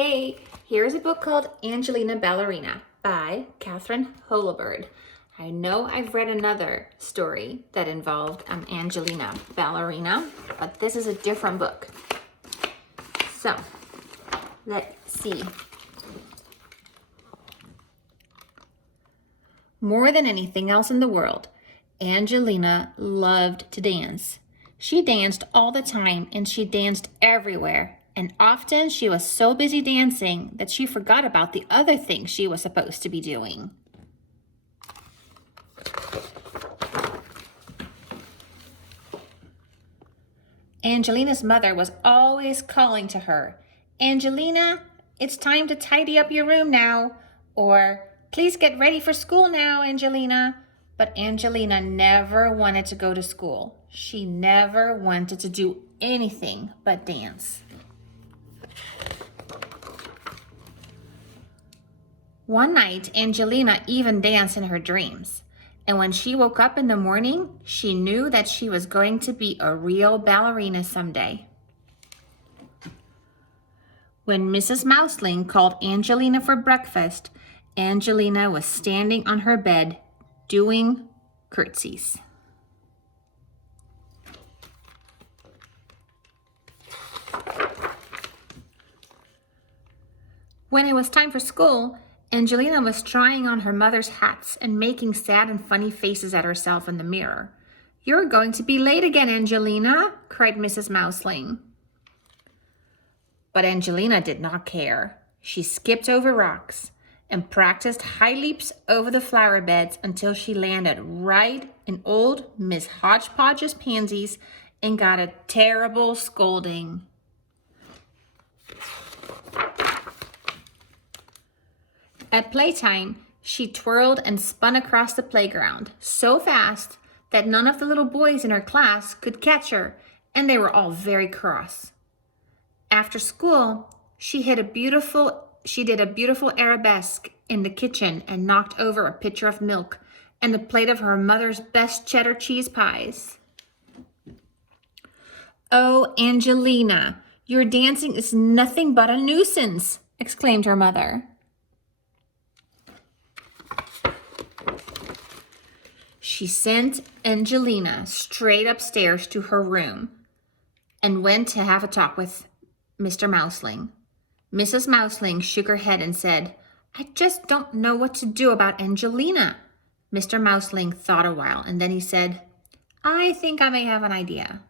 Hey, here's a book called Angelina Ballerina by Catherine Holabird. I know I've read another story that involved Angelina Ballerina, but this is a different book. So, let's see. More than anything else in the world, Angelina loved to dance. She danced all the time and she danced everywhere. And often she was so busy dancing that she forgot about the other things she was supposed to be doing. Angelina's mother was always calling to her, "Angelina, it's time to tidy up your room now," or "Please get ready for school now, Angelina." But Angelina never wanted to go to school. She never wanted to do anything but dance. One night, Angelina even danced in her dreams. And when she woke up in the morning, she knew that she was going to be a real ballerina someday. When Mrs. Mouseling called Angelina for breakfast, Angelina was standing on her bed doing curtsies. When it was time for school, Angelina was trying on her mother's hats and making sad and funny faces at herself in the mirror. "You're going to be late again, Angelina," cried Mrs. Mouseling. But Angelina did not care. She skipped over rocks and practiced high leaps over the flower beds until she landed right in old Miss Hodgepodge's pansies and got a terrible scolding. At playtime, she twirled and spun across the playground so fast that none of the little boys in her class could catch her, and they were all very cross. After school, she did a beautiful arabesque in the kitchen and knocked over a pitcher of milk and a plate of her mother's best cheddar cheese pies. "Oh, Angelina, your dancing is nothing but a nuisance," exclaimed her mother. She sent Angelina straight upstairs to her room and went to have a talk with Mr. Mouseling. Mrs. Mouseling shook her head and said, "I just don't know what to do about Angelina." Mr. Mouseling thought a while and then he said, "I think I may have an idea."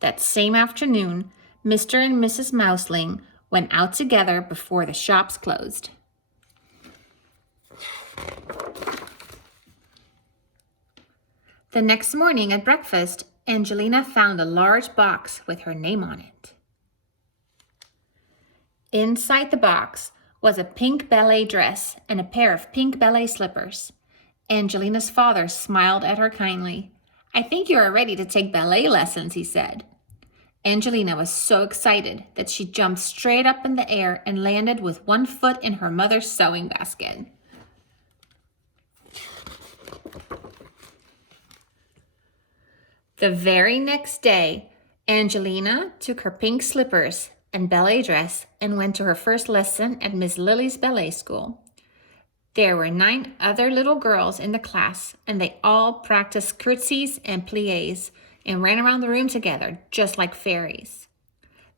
That same afternoon, Mr. and Mrs. Mouseling went out together before the shops closed. The next morning at breakfast, Angelina found a large box with her name on it. Inside the box was a pink ballet dress and a pair of pink ballet slippers. Angelina's father smiled at her kindly. "I think you are ready to take ballet lessons," he said. Angelina was so excited that she jumped straight up in the air and landed with one foot in her mother's sewing basket. The very next day, Angelina took her pink slippers and ballet dress and went to her first lesson at Miss Lily's ballet school. There were 9 other little girls in the class, and they all practiced curtsies and pliés and ran around the room together just like fairies.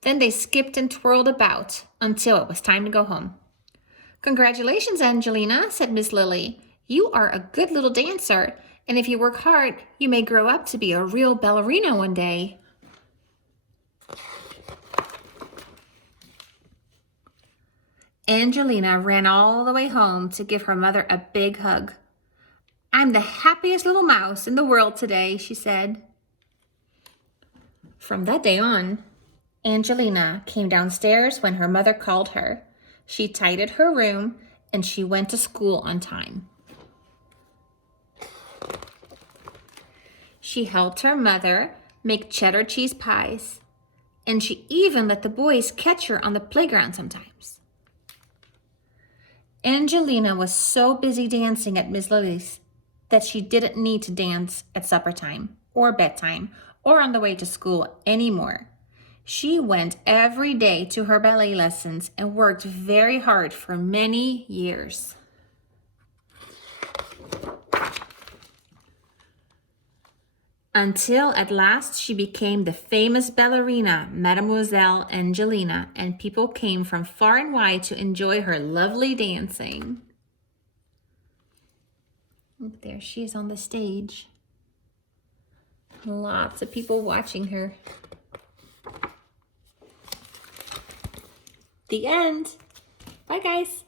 Then they skipped and twirled about until it was time to go home. "Congratulations, Angelina," said Miss Lily. "You are a good little dancer, and if you work hard, you may grow up to be a real ballerina one day." Angelina ran all the way home to give her mother a big hug. "I'm the happiest little mouse in the world today," she said. From that day on, Angelina came downstairs when her mother called her. She tidied her room and she went to school on time. She helped her mother make cheddar cheese pies, and she even let the boys catch her on the playground sometimes. Angelina was so busy dancing at Miss Lily's that she didn't need to dance at supper time or bedtime or on the way to school anymore. She went every day to her ballet lessons and worked very hard for many years. Until at last she became the famous ballerina, Mademoiselle Angelina, and people came from far and wide to enjoy her lovely dancing. There she is on the stage. Lots of people watching her. The end. Bye, guys.